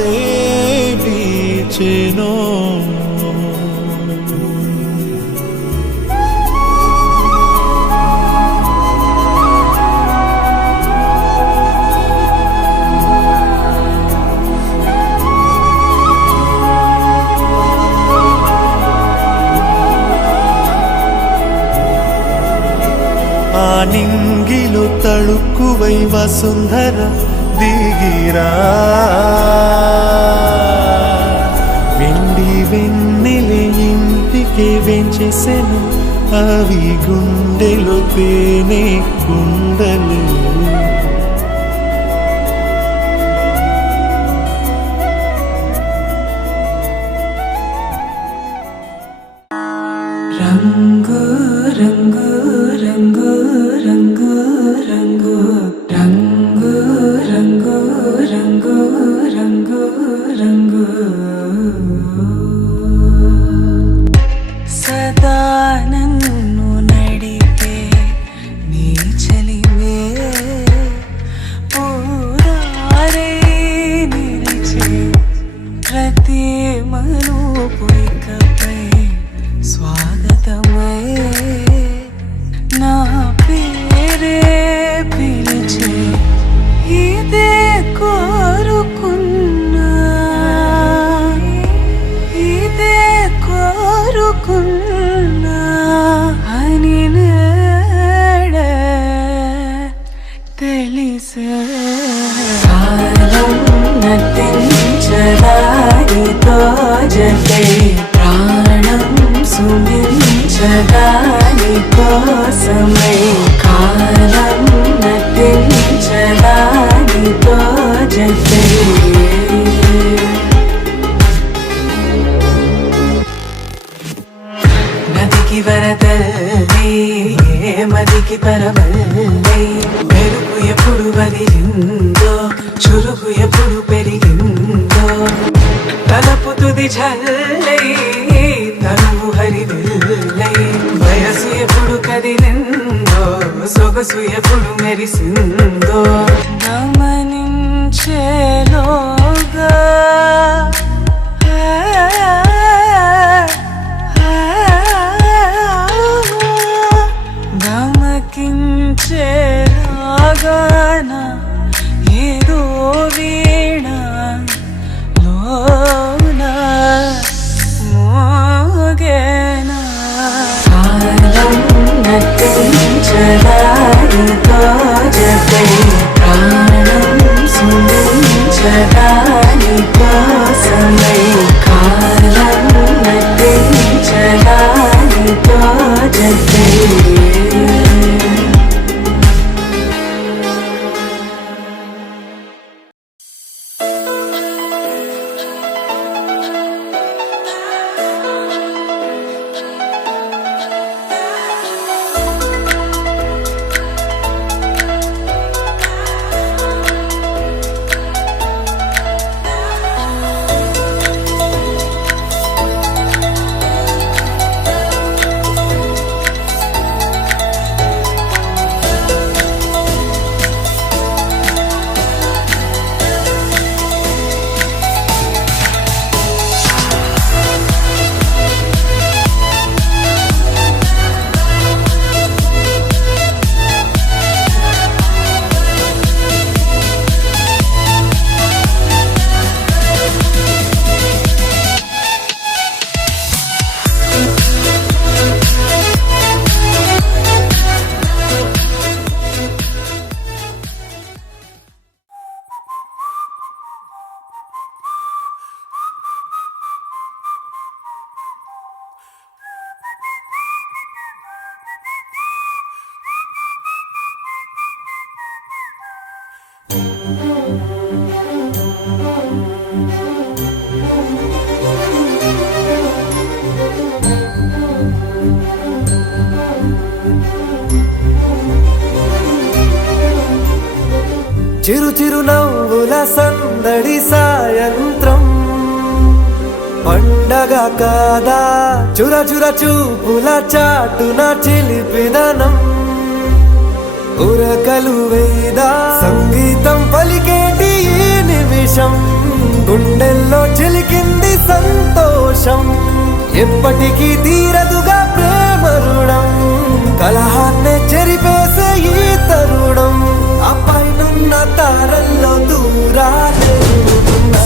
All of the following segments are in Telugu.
మనసే వీచెనో నింగిలో తళుక్కువై వసుంధర దిగిరా వెండి వెన్నెలే ఇంటికే వెంచేసెను అవి గుండెలో తేనె కుండలు రంగు రంగు రంగు రంగు రంగు రంగు రంగు రంగు రంగు రంగు సదా నన్ను నడిపే నీ చలివే పూరారే నిలిచే ప్రతి మలుపు ఇకపై స్వాగతమై నా పేరే పిలిచే ఇదే కోరుకున్నా ఇదే కోరుకున్నా అని నేడే తెలిసే కాలం నటించదానితో జతే ప్రాణం సుమించదాని కోసమై కాలం నటించదానితో జతే నదికి వరదల్లి మదికి పరవల్లి మెరుపు ఎప్పుడు వదిలిందో చురుకు ఎప్పుడు పెరిగిందో తలపు తుది జల్లై తనువు హరివిల్లై వయసు ఎప్పుడు కదిలిందో సొగసు ఎప్పుడు మెరిసిందో గమనించేలోగా గమకించేలాగాన ఏదో వీణ లోనా మోగేనా కాలం నటించదానితో జతే ప్రాణం సుమించదాని కోసమై కాలం నటించదానితో జతే చిరు చిరు నవ్వుల సందడి సాయంత్రం పండగ కాదా చుర చుర చూపుల చాటున చిలిపిదనం ఉరకలు వేదా సంగీతం పలికేటి ఈ నిమిషం గుండెల్లో చిలికింది సంతోషం, ఎప్పటికీ తీరదుగా ప్రేమ రుణం. కలహాన్నే చెరిపేసే ఈ తరుణం, ఆ పైనున్న తారల్లో దూరాలే ఉన్నా.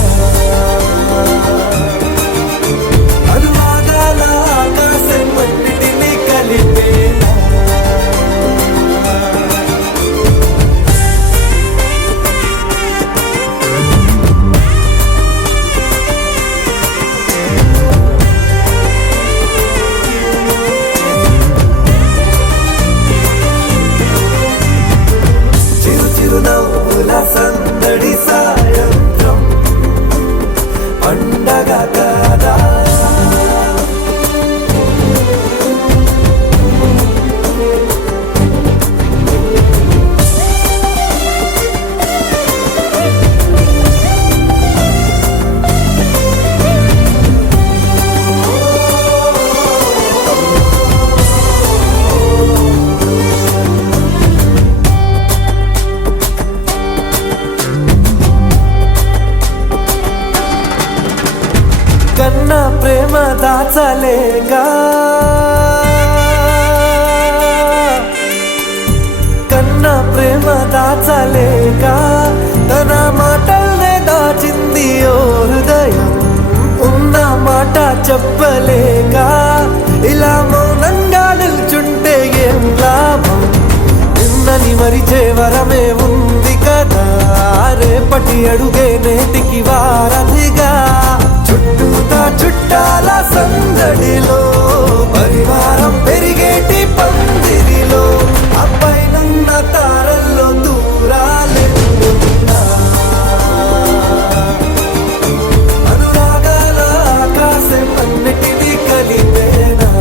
అనువాదాల ఆకాశం అన్నిటినీ కలిపేనా. చిరు చిరు నవ్వుల సందడి సాయంత్రం పండగ కాదా. కన్నా ప్రేమ దాచలేగా, కన్నా ప్రేమ దాచలేగా, తన మాటల్నే దాచింది ఓ హృదయం. ఉన్న మాట చెప్పలేక ఇలా మౌనంగా నిల్చుంటే ఏం లాభం. నిన్నని మరిచే వరమే ఉంది కదా, రేపటి అడుగే నేటికి వారధిగా. చుట్టూతా చుట్టాల సందడిలో, పరివారం పెరిగేటి పందిరిలో, అప్పైనున్న తారల్లో దూరాలే ఉన్నా. అనురాగాల ఆకాశం అన్నిటినీ కలిపేనా.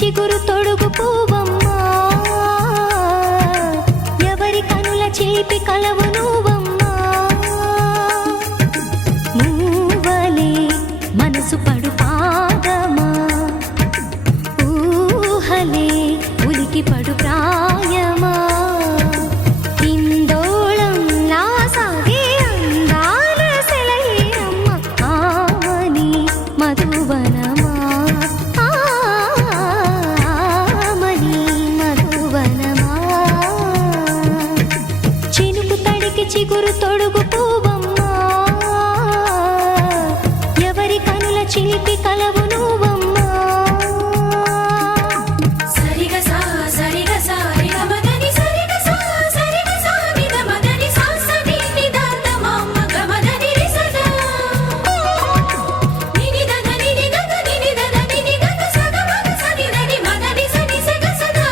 చిగురు తొడుగు పూవమ్మా, ఎవరి కనుల చిలిపి కలవు నువ్వమ్మా. నువ్వలే మనసు పడు పాదమా, ఊహలే ఉలికి పడు ప్రాయమా. ఇందోళం నా సాగే అందాల సెలయేరమ్మ, ఆమని మధువనమా. చిగురు తొడుగు పూవమ్మా, ఎవరి కనుల చిలిపి కలవు నువ్వమ్మా. సరిగ సా సరిగ సా మదని సరిగ సా సరిగ సా నిద మదని సా సని నిదాత మమ్మ గమదని రిసద నిని దద నిని గద నిని దద నిని గద సద మగ సని దని మదని సని సగ సదా.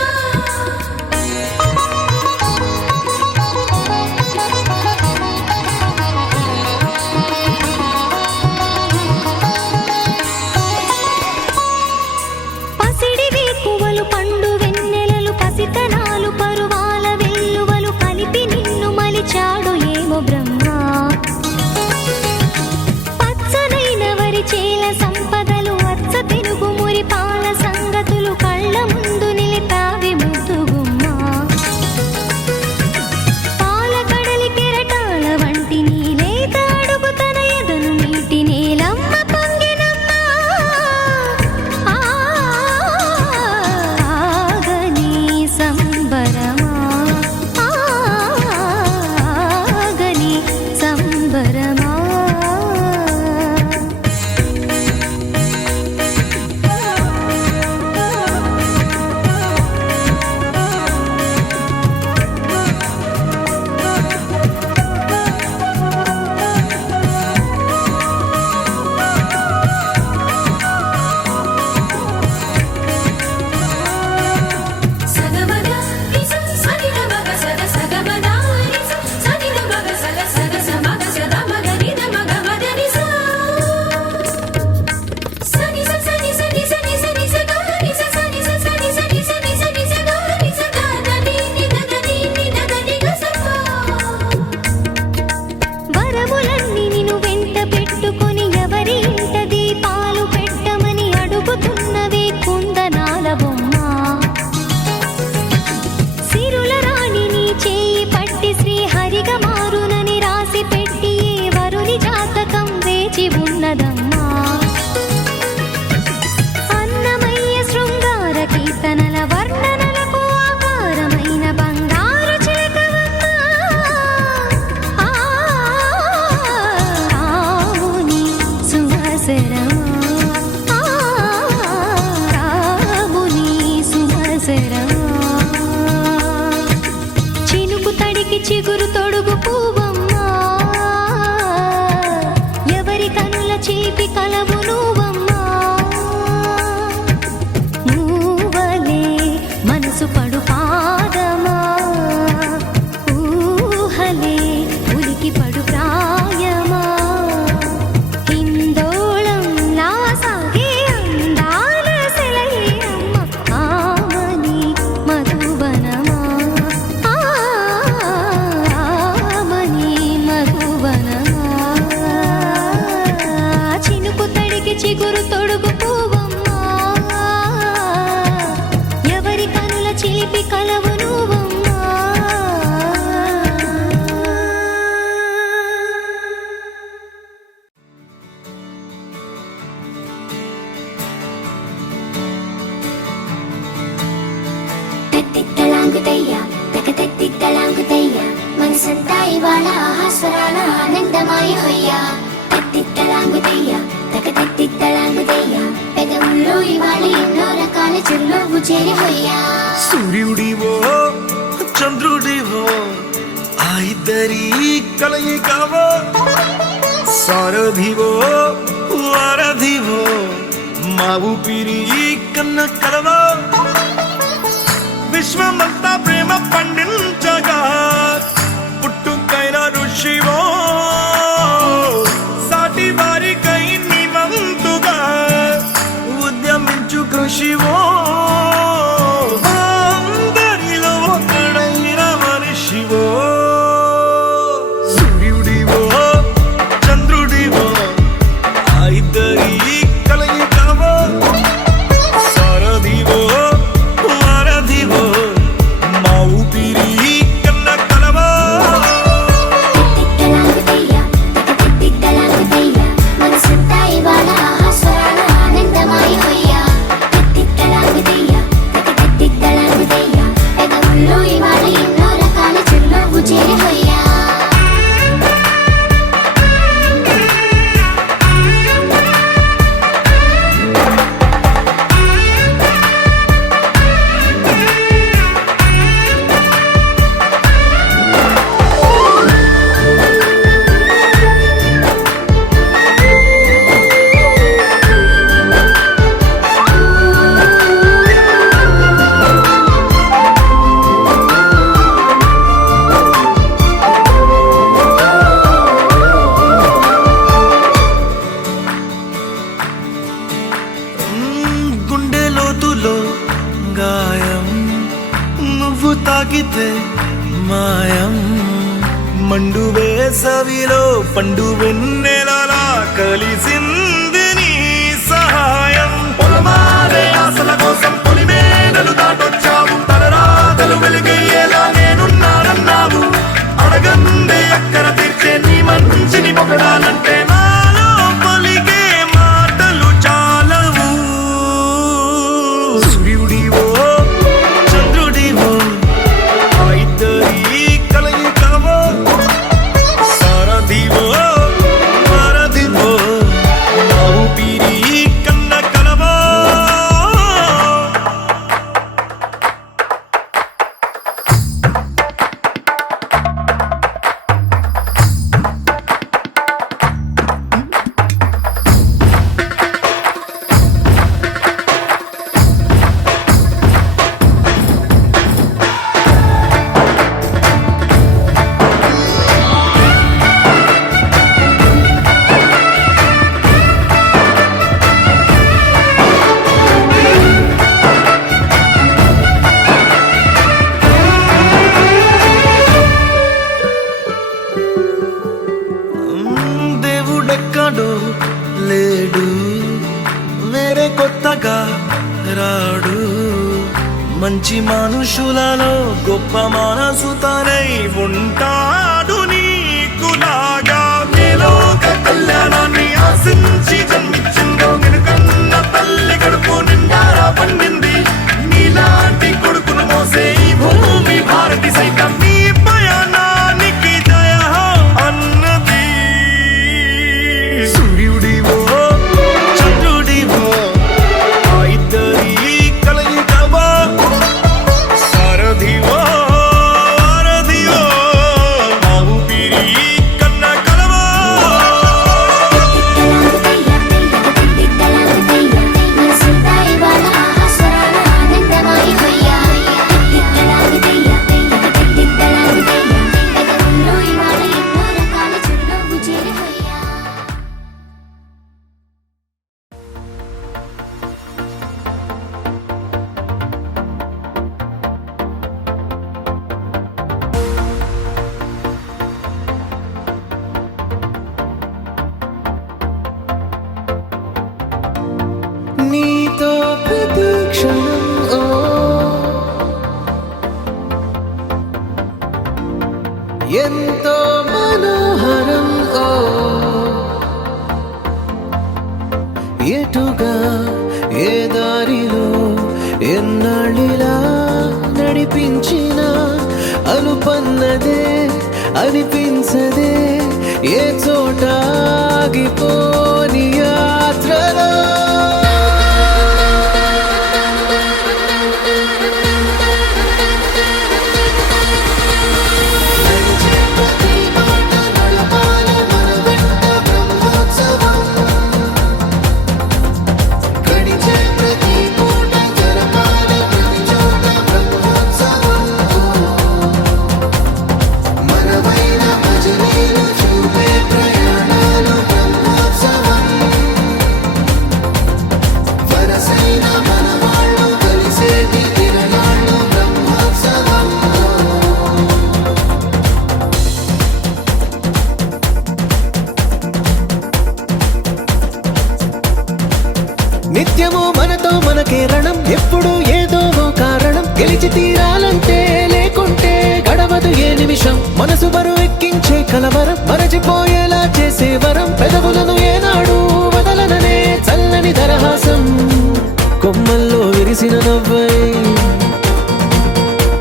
కలవు నువ్వమ్మా. తత్తిత్తలాంగుతయ్య తకతత్తిత్తలాంగుతయ్య మనసంతా ఇవాళ ఆహాస్వరాల ఆనందమాయ హొయ్యా. తత్తిత్తలాంగుతయ్య తకతత్తిత్తలాంగుతయ్య పెదవుల్లో ఇవాళ ఎన్నో రకాల చిరునవ్వు చేరి హొయ్యా. సూర్యుడివో చంద్రుడివో ఆ ఇద్దరి కలయికవో సారథివో వారధివో మా ఊపిరి కన్న కలవో విశ్వమంతా ప్రేమ పండించగా పుట్టుకైన ఋషివో సాటి వారికై నివంతుగా ఉద్యమించు కృషివో అందరిలో ఒకడైన మనిషివో సూర్యుడివో చంద్రుడివో ఆ ఇద్దరి కలయికవో సారథివో వారధివో మా ఊపిరి కన్న కలవో. తత్తిత్తలాంగుతయ్య తకతత్తిత్తలాంగుతయ్య మనసంతా ఇవాళ ఆహాస్వరాల ఆనందమాయ హొయ్యా. తత్తిత్తలాంగుతయ్య తకతత్తిత్తలాంగుతయ్య పెదవుల్లో ఇవాళ ఎన్నో రకాల చిరునవ్వు చేరి హొయ్యా. గుండె లోతులో గాయం నువ్వు తాకితే మాయం మండు వేసవిలో పండు వెన్నెలలా కలిసింది నీ సహాయం. పొలమారే ఆశల కోసం పొలిమేనలు దాటొచ్చావు తలరాతలు వెలుగయ్యేలా నేనున్నానన్నావు. అడగందే అక్కర తీర్చే నీ మంచిని పొగడాలంటే నాలో పలికే మాటలు చాలవు. సూర్యుడివో చంద్రుడివో ఆ ఇద్దరి కలయికవో సారథివో వారధివో మా ఊపిరి కన్న కలవో. దేవుడెక్కడో లేడు వేరే కొత్తగా రాడు. మంచి మనుషులలో గొప్ప మనసు తనై ఉంటాడు నీకులాగా. మేలోక కళ్యాణాన్ని ఆశించి జన్మించిందో వెనుకన్న తల్లి కడుపు నిండారా పండింది. నీలాంటి కొడుకును మోసే ఈ భూమి భారతి సైతం నీ పయనానికి జయ అన్నది. సూర్యుడివో చంద్రుడివో ఆ ఇద్దరి కలయికవో సారథివో వారధివో మా ఊపిరి కన్న కలవో. తత్తిత్తలాంగుతయ్య నేనుగా ఏ దారిలో ఎన్నాళ్ళిలా నడిపించిన అనుపన్నదే అనిపించదే ఏ చోట ఆగిపోని యాత్రలో నిత్యము మనతో మనకే రణం ఎప్పుడు ఏదో ఓ కారణం గెలిచి తీరాలంటే లేకుంటే గడవదు ఏ నిమిషం మనసు బరువు ఎక్కించే కలవరం మరచిపోయేలా చేసే వరం పెదవులను ఏనాడు వదలననే చల్లని దరహాసం కొమ్మల్లో విరిసిన నవ్వై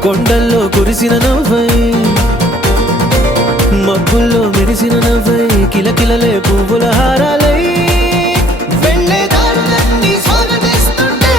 కొండల్లో కురిసిన నవ్వై మబ్బుల్లో మెరిసిన నవ్వై కిలకిలలే పువ్వుల హారాలై వెళ్ళే దారులన్నీ స్వాగతిస్తుంటే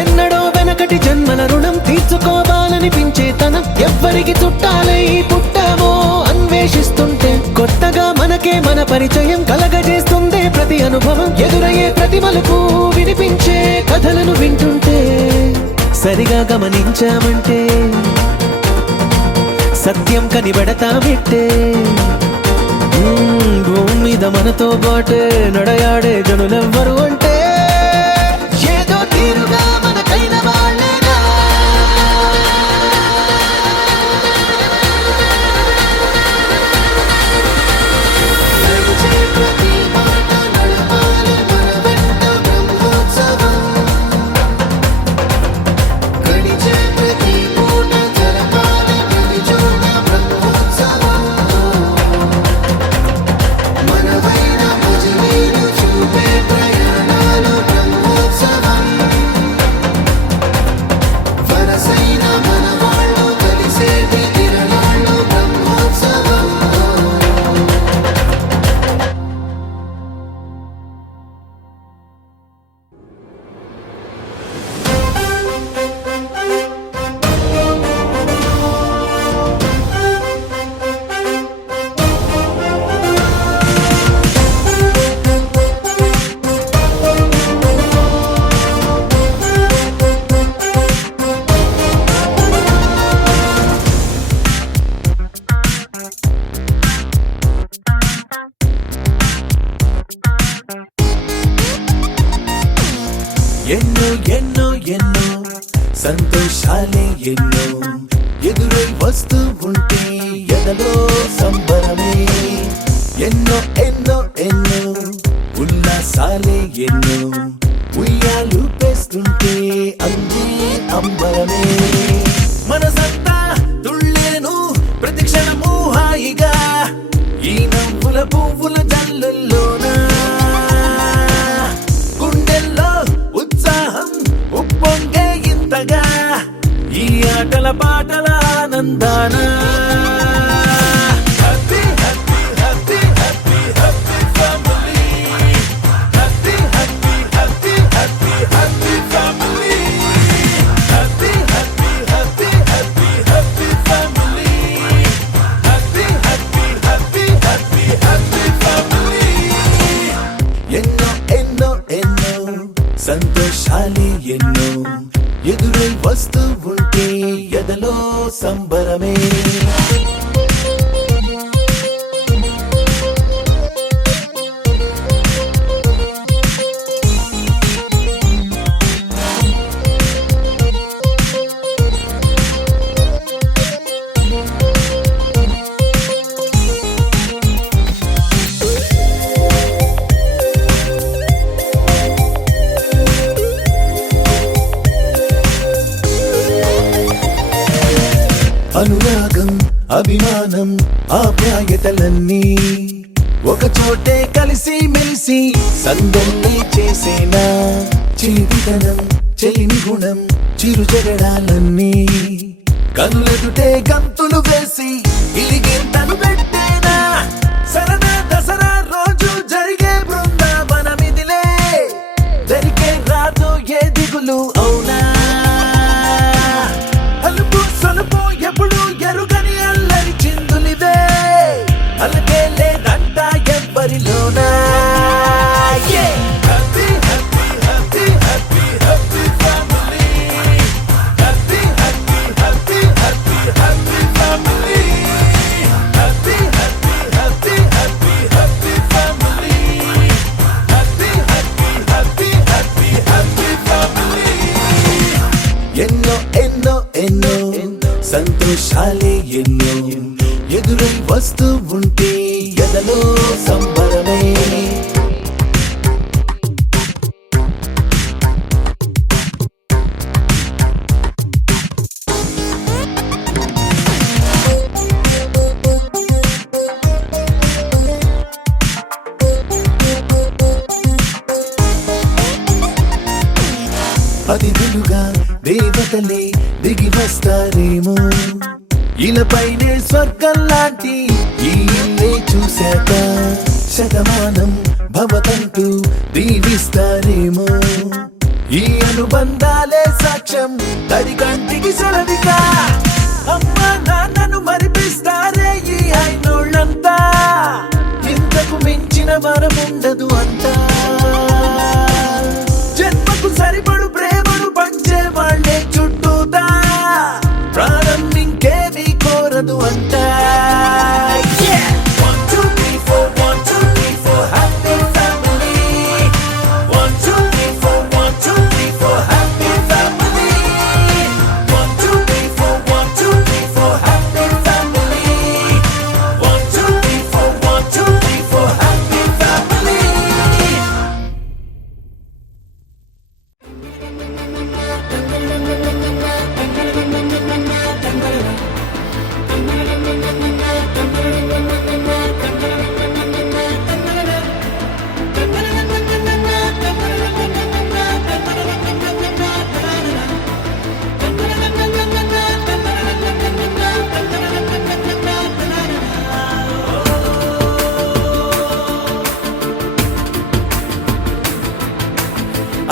ఎన్నడో వెనకటి జన్మల రుణం తీర్చుకోవాలనిపించే తనం ఎవ్వరికి చుట్టాలై పుట్టామో అన్వేషిస్తుంటే కొత్తగా మనకే మన పరిచయం కలగజేస్తుందే ప్రతి అనుభవం ఎదురయ్యే ప్రతి మలుపు వినిపించే కథలను వింటుంటే సరిగా గమనించామంటే సత్యం కనిపెడతామిట్టే భూమి మీద మనతో పాటే నడయాడే జనులెవ్వరు అంటే ఏదో తీరుగా మనకైన వాళ్ళేగా ఎన్నో ఎన్నో ఎన్నో సంతోషాలే ఎన్నో ఎదురై వస్తూ ఉంటే ఎదలో సంబరమే ఎన్నో ఎన్నో ఎన్నో ఉల్లాసాలే ఎన్నో ఉయ్యాలు పేస్తుంటే అందే అంబరమే మనసంతా తుళ్ళేను ప్రతి క్షణము హాయిగా ఈ నవ్వుల పువ్వుల జల్లుల్లోనా గుండెల్లో ఉత్సాహం ఉప్పొంగే ఇంతగా ఈ ఆటల పాటల ఆనందాన happy happy happy happy happy ఎదురై వస్తూ ఉంటే ఎదలో సంబరమే. అనురాగం అభిమానం ఆప్యాయతలన్నీ ఒక చోటే కలిసి మెలిసి సందల్లే చేసేనా. చేతితనం చెలిమి గుణం చిరు జగడాలన్నీ కనులెదుటే గంతులు వేసి ఇలిగింతలు పెట్టేనా. సరదా దసరా రోజు జరిగే బృందావనమిదిలే జరిగే రాదు ఏ దిగులు అవునా. అలుపు సొలుపు ఎప్పుడు ఎరుగని అల్లరి చిందులివే అలకే లేదంట ఎవ్వరిలోనా. Happy happy happy happy happy family. Happy happy happy happy happy family. Happy happy happy happy happy family. Happy happy happy happy happy family. ఎన్నో ఎన్నో ఎన్నో సంతోషాలే ఎన్నో ఎదురై వస్తూ ఉంటే ఎదలో సంబరమే. అతిథులుగా దేవతలే దిగి వస్తారేమో ఇలపైనే స్వర్గం లాంటి ఈ ఇల్లే చూశాక శతమానం భవతంటూ దీవిస్తారేమో. ఈ అనుబంధాలే సాక్ష్యం తడి కంటికి సెలవిగా అమ్మ నాన్నను మరిపిస్తారే ఈ అయినోళ్ళంతా. ఇంతకు మించిన వరముండదు అంతా. జన్మకు సరిపడు ప్రేమను పంచే వాళ్ళే చుట్టూతా ప్రాణం ఇంకేమీ కోరదు అంతా. 1 2 3 4 1 2 3 4 happy family. 1 2 3 4 1 2 3 4 happy family. 1 2 3 4 1 2 3 4 happy family. 1 2 3 4 1 2 3 4 happy family.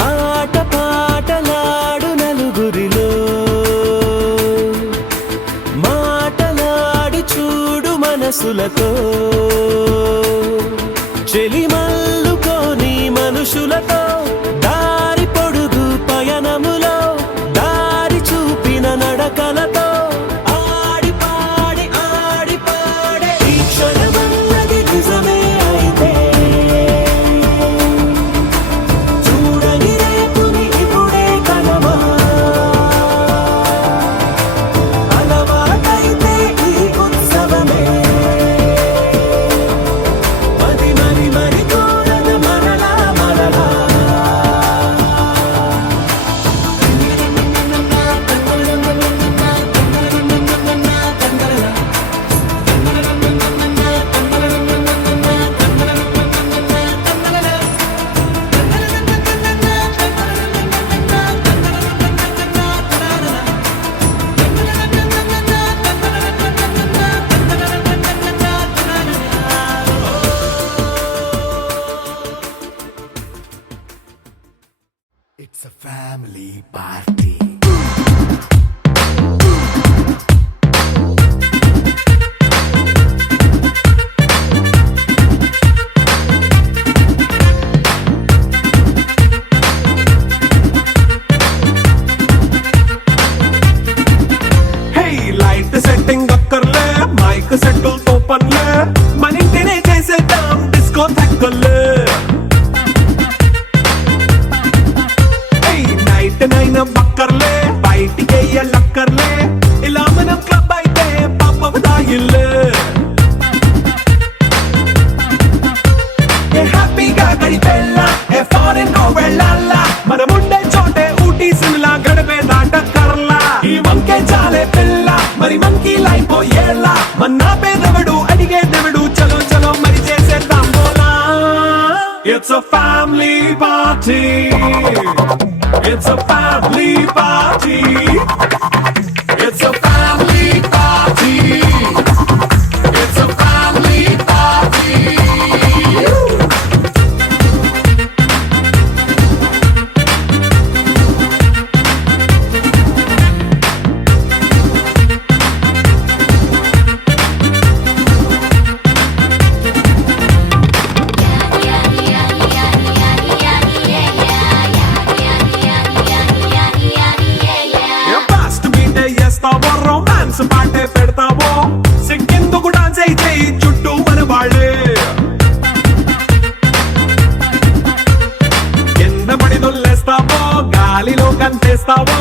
ఆట పాటలాడు నలుగురిలో మాటలాడి చూడు మనసులతో చెలిమల్లుకోని మనుషులతో దారి పొడుగు పయనములో దారి చూపిన నడకలతో ఆడి పాడి ఈ క్షణమన్నది నిజమే అయితే చూడని రేపుని ఇప్పుడే కలవా. అలవాటైతే ఈ ఉత్సవమే మరి మరి మరి కోరద మరలా మరలా. It's a family party. మరి మంకీ లైపోయేలా మన్నా పేదవడు అడిగేదెవడు చలో చలో మరి చేసేద్దాం బోలా it's a family party it's a family party it's a family party it's a family party fast మీటే చేస్తావో రొమాన్స్ పాటే పెడతావో సిగ్గెందుకు డాన్స్ అయి చేయి చుట్టూ మన వాళ్ళే కింద పడి దొల్లేస్తావో గాలిలో కంటేస్తావో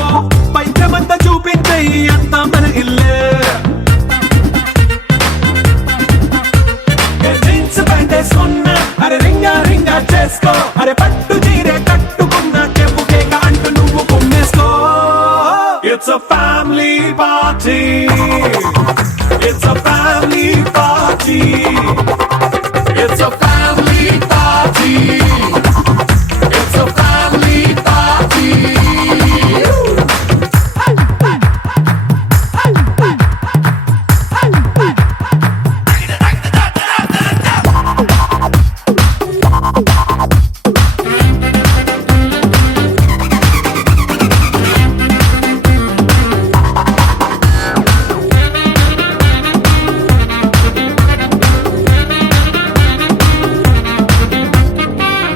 పైచమంతా చూపించేయి అంతా మన ఇల్లే జీన్స్ ప్యాంటేసుకున్నా అరే రింగా రింగా చేసుకో అరే పట్టు చీరే కట్టుకున్న చెప్పు కేక అంటూ నువ్వు కుమ్మేసుకో it's a family party it's a family party it's a family party it's a family party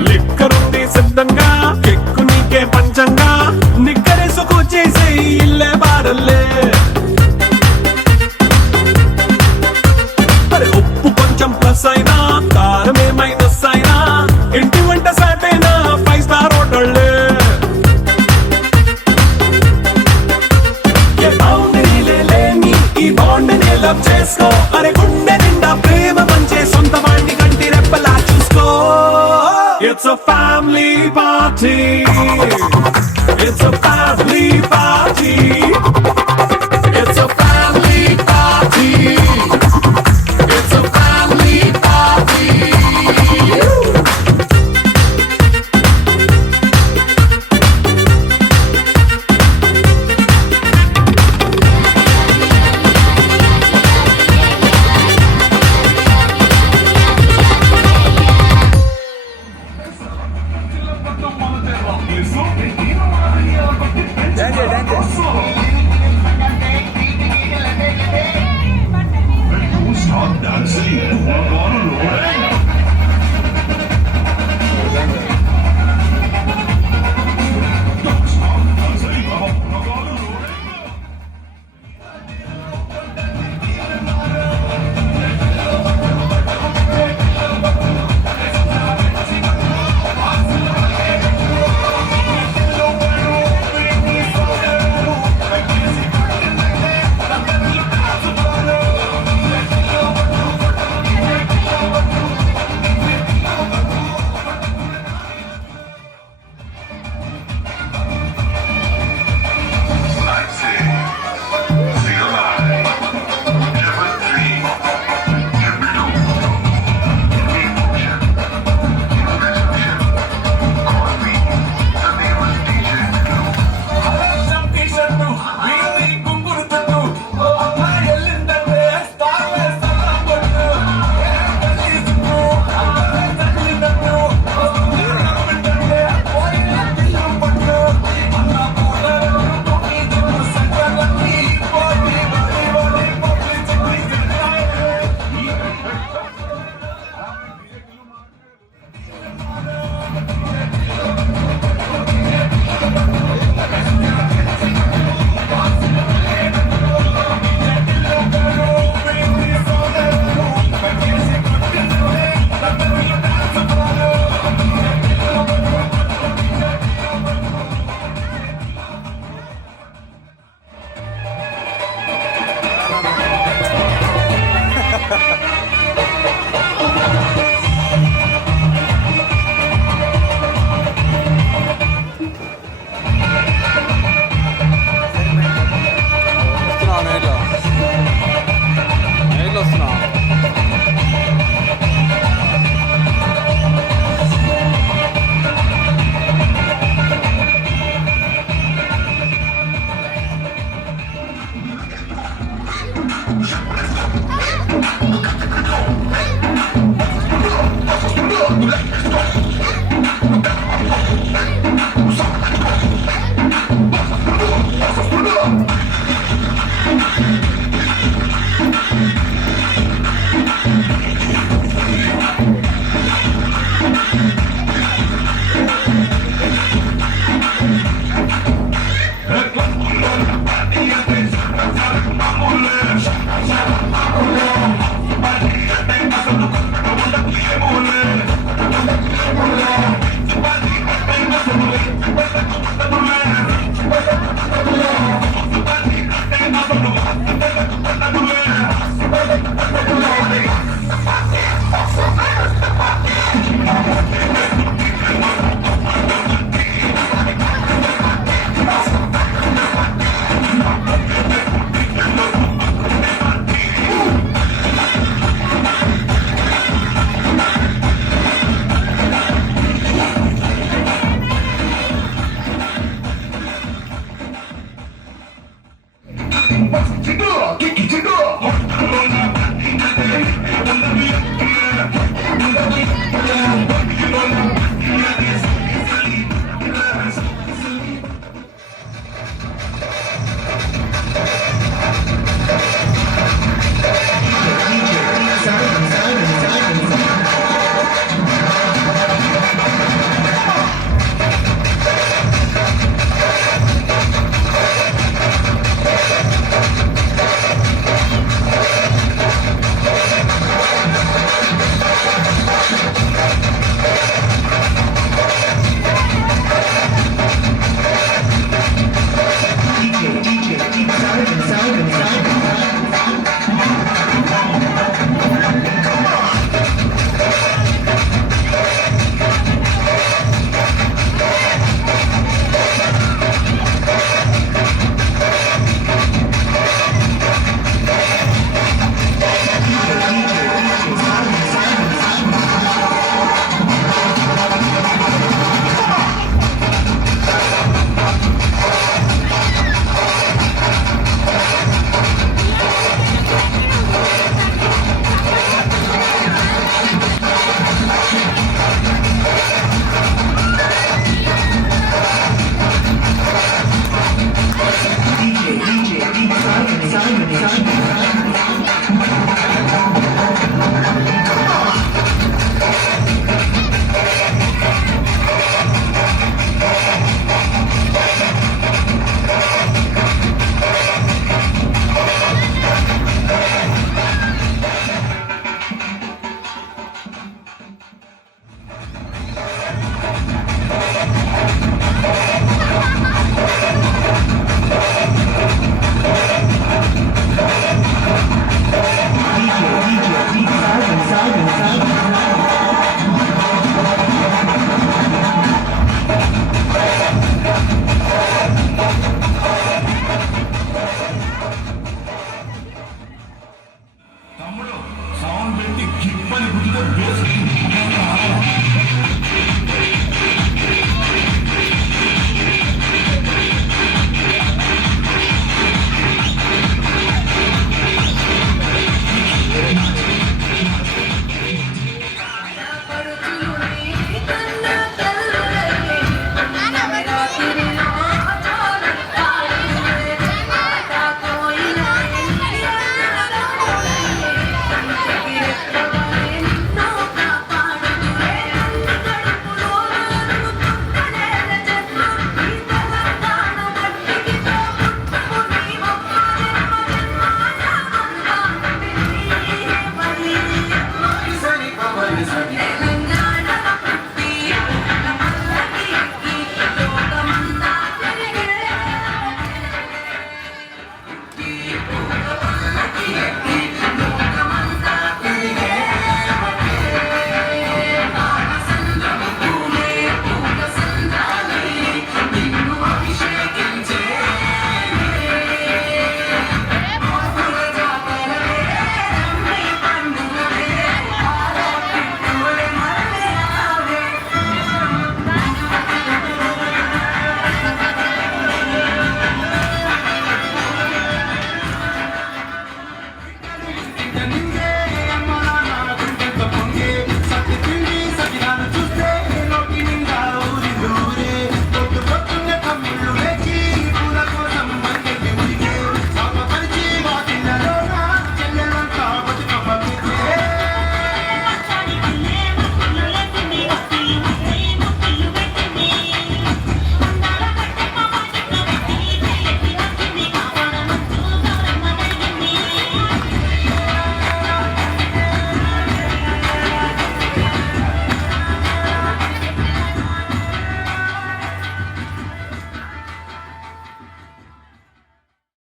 లిక్కరుంది సిద్ధంగా కెక్కు నీకే పంచంగా నిక్కరేసుకు చేసే ఇల్లే బారల్లే అరే ఉప్పు కొంచెం ప్లస్ అయినా కారమే మైనస్ అయినా ఇంటి వంట సాటైనా 5 స్టార్ హోటళ్ళే ఏ బౌండరీలే లేని ఈ బాండ్ని లవ్ చేసుకో అరే గుండె నిండా ప్రేమ పంచే సొంత వాడిని కంటి రెప్పలా చూసుకో it's a family party it's a family party it's a family party it's a family party Isso, menino, Maria, ఆ